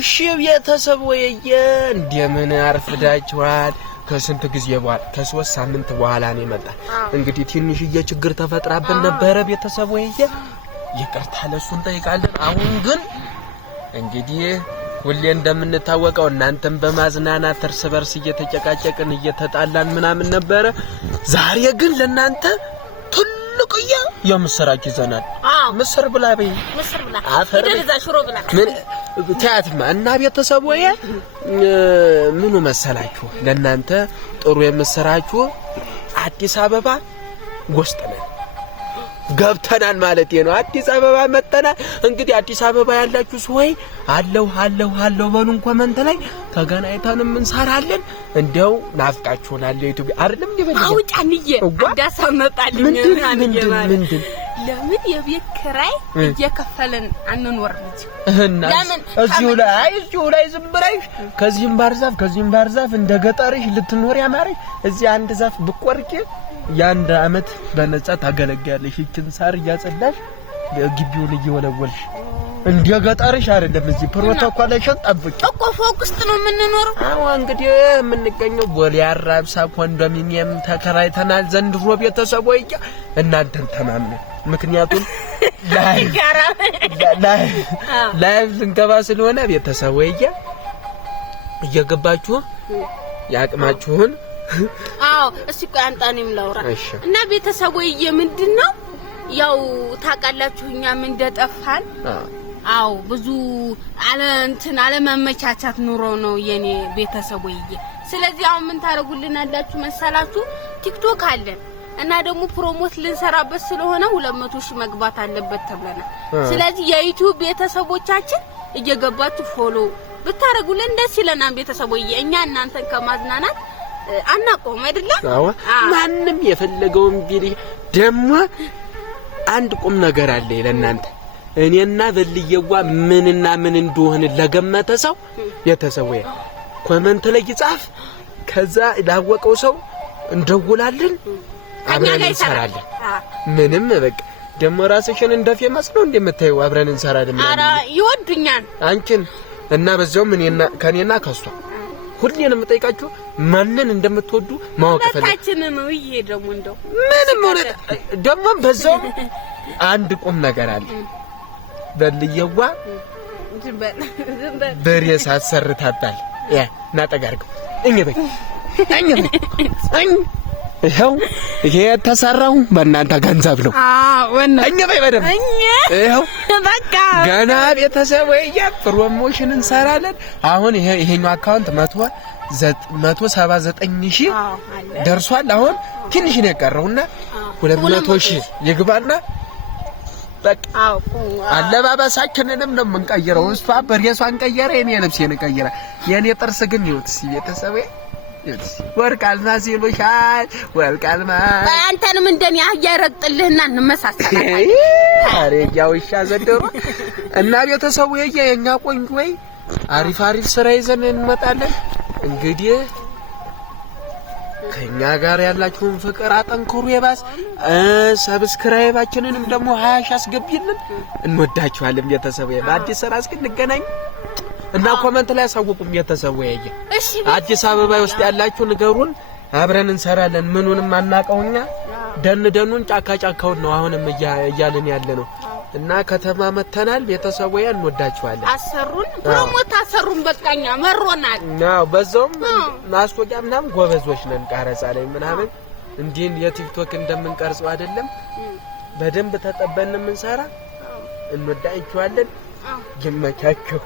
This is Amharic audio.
እሺ ቤተሰብ ወይዬ እንደምን አርፍዳችኋል? ከስንት ጊዜ በኋላ ከ3 ሳምንት በኋላ ነው የመጣ። እንግዲህ ትንሽዬ ችግር ተፈጥራብን ነበረ ቤተሰብ ወይዬ ይቅርታ ለሱን ጠይቃለን። አሁን ግን እንግዲህ ሁሌ እንደምንታወቀው እናንተም በማዝናናት እርስ በርስ እየተጨቃጨቅን እየተጣላን ምናምን ነበረ። ዛሬ ግን ለናንተ ትልቅዬ የምስራች ይዘናል። ምስር ብላ በይ ምስር ብላ ይደዛ ሽሮ ብላ ምን ታያትማ እና ቤተሰብ ወይ ምኑ መሰላችሁ ለናንተ ጥሩ የምስራችሁ አዲስ አበባ ወስጠናል ገብተናል ማለት ነው። አዲስ አበባ መጣናል። እንግዲህ አዲስ አበባ ያላችሁ ሰው አለው በሉን ኮመንት ላይ ተገናኝተንም እንሰራለን። እንደው ናፍቃችሁናል ለዩቲዩብ አይደለም እንዴ? በል አውጫንዬ እንዳሰመጣልኝ ምንድን ለምን የቤት ኪራይ እየከፈለን አንኖር ልጅ ለምን እዚሁ ላይ ዝም ብለሽ ከዚህም ባህር ዛፍ እንደ ገጠርሽ ልትኖር ያማረሽ እዚህ አንድ ዛፍ ብቆርጪ ያንድ አመት በነጻ ታገለግያለሽ። እቺን ሳር እያጸዳሽ ግቢውን እየወለወልሽ እንደ ገጠርሽ አይደለም። እዚህ ፕሮቶኮልሽን ጠብቂ እኮ ፎቅ ውስጥ ነው የምንኖረው። አዎ እንግዲህ የምንገኘው ቦሌ አራብሳ ኮንዶሚኒየም ተከራይተናል ዘንድሮ ቤተሰብ ወይ እናንተን ተማምነን ምክንያቱም ላይቭ ልንገባ ስለሆነ ቤተሰብ ወይ እየገባችሁ ያቅማችሁን አዎ እስኪ አንጣኔም ላውራ እና ቤተሰብ ወይ ምንድነው ያው ታቃላችሁኛ ምን እንደጠፋን አዎ ብዙ አለመመቻቻት ኑሮ ነው የኔ ቤተሰብ ወይ። ስለዚህ አሁን ምን ታረጉልናላችሁ መሰላችሁ? ቲክቶክ አለን እና ደግሞ ፕሮሞት ልንሰራበት ስለሆነ 200 ሺህ መግባት አለበት ተብለናል። ስለዚህ የዩቲዩብ ቤተሰቦቻችን እየገባችሁ ፎሎ ብታረጉልን ደስ ይለናል ቤተሰብ ወይ። እኛ እናንተን ከማዝናናት አናቆም አይደለም። አዎ ማንንም የፈለገውን ቢል ደግሞ አንድ ቁም ነገር አለ ለእናንተ እኔና በልየዋ ምንና ምን እንደሆነ ለገመተ ሰው የተሰወየ ኮሜንት ላይ ይጻፍ። ከዛ ላወቀው ሰው እንደውላለን አብረን እንሰራለን። ምንም በቃ ደሞ ራስሽን እንደፈመስ ነው እንደምታዩ አብረን እንሰራለን። አራ ይወዱኛል አንቺን እና በዛው ምንና ከኔና ከሷ ሁሌንም የምጠይቃችሁ ማንን እንደምትወዱ ማወቅ ፈልጋለሁ። ታችን ነው ይሄ ደሞ እንደው ምንም ሆነ ደሞ በዛው አንድ ቁም ነገር አለ። በልየዋ በሬስ አሰርታባል ያ ናጠጋርገው እኛ ይሄው ይሄ ተሰራው በእናንተ ገንዘብ ነው። ወና እኛ በደም ይሄው በቃ ገና ቤተሰብ ወይ ፕሮሞሽን እንሰራለን። አሁን ይሄኛው አካውንት 179,000 ደርሷል። አሁን ትንሽ ነው የቀረውና 200,000 ይግባና በቃ አለባበሳችንንም ነው የምንቀይረው። እሷ በሬሷን ቀየረ፣ የኔ ልብሴን ቀየረ። የኔ ጥርስ ግን ይውት ቤተሰብ ወርቅ አልማዝ ይሉሻል። ወርቅ አልማዝ አንተንም እንደኔ ያረጥልህና እንመሳሰላለን። አሬ ያውሻ ዘደሩ እና ቤተሰቡ የኛ ቆንጆ ወይ አሪፍ ስራ ይዘን እንመጣለን። እንግዲህ ከኛ ጋር ያላችሁን ፍቅር አጠንክሩ። የባስ ሰብስክራይባችንንም ደግሞ 20 ሺህ አስገቢልን። እንወዳችኋለን ቤተሰቡ። በአዲስ ስራ እስክንገናኝ እና ኮሜንት ላይ አሳውቁም ቤተሰቡ። እሺ አዲስ አበባ ውስጥ ያላችሁ ንገሩን፣ አብረን እንሰራለን። ምኑንም አናቀውኛ ደኑን ጫካውን ነው አሁንም እያልን ያለ ነው። እና ከተማ መተናል ቤተሰቡ። እንወዳችኋለን። አሰሩን ፕሮሞት አሰሩን በቃኛ መሮናል። ናው በዛውም ማስወቂያ ምናምን ጎበዞች ነን። ቀረጻ ላይ ምናምን እንዲን የቲክቶክ እንደምንቀርጸው አይደለም። በደንብ ተጠበን እንሰራ። እንወዳችኋለን። ይመቻችሁ።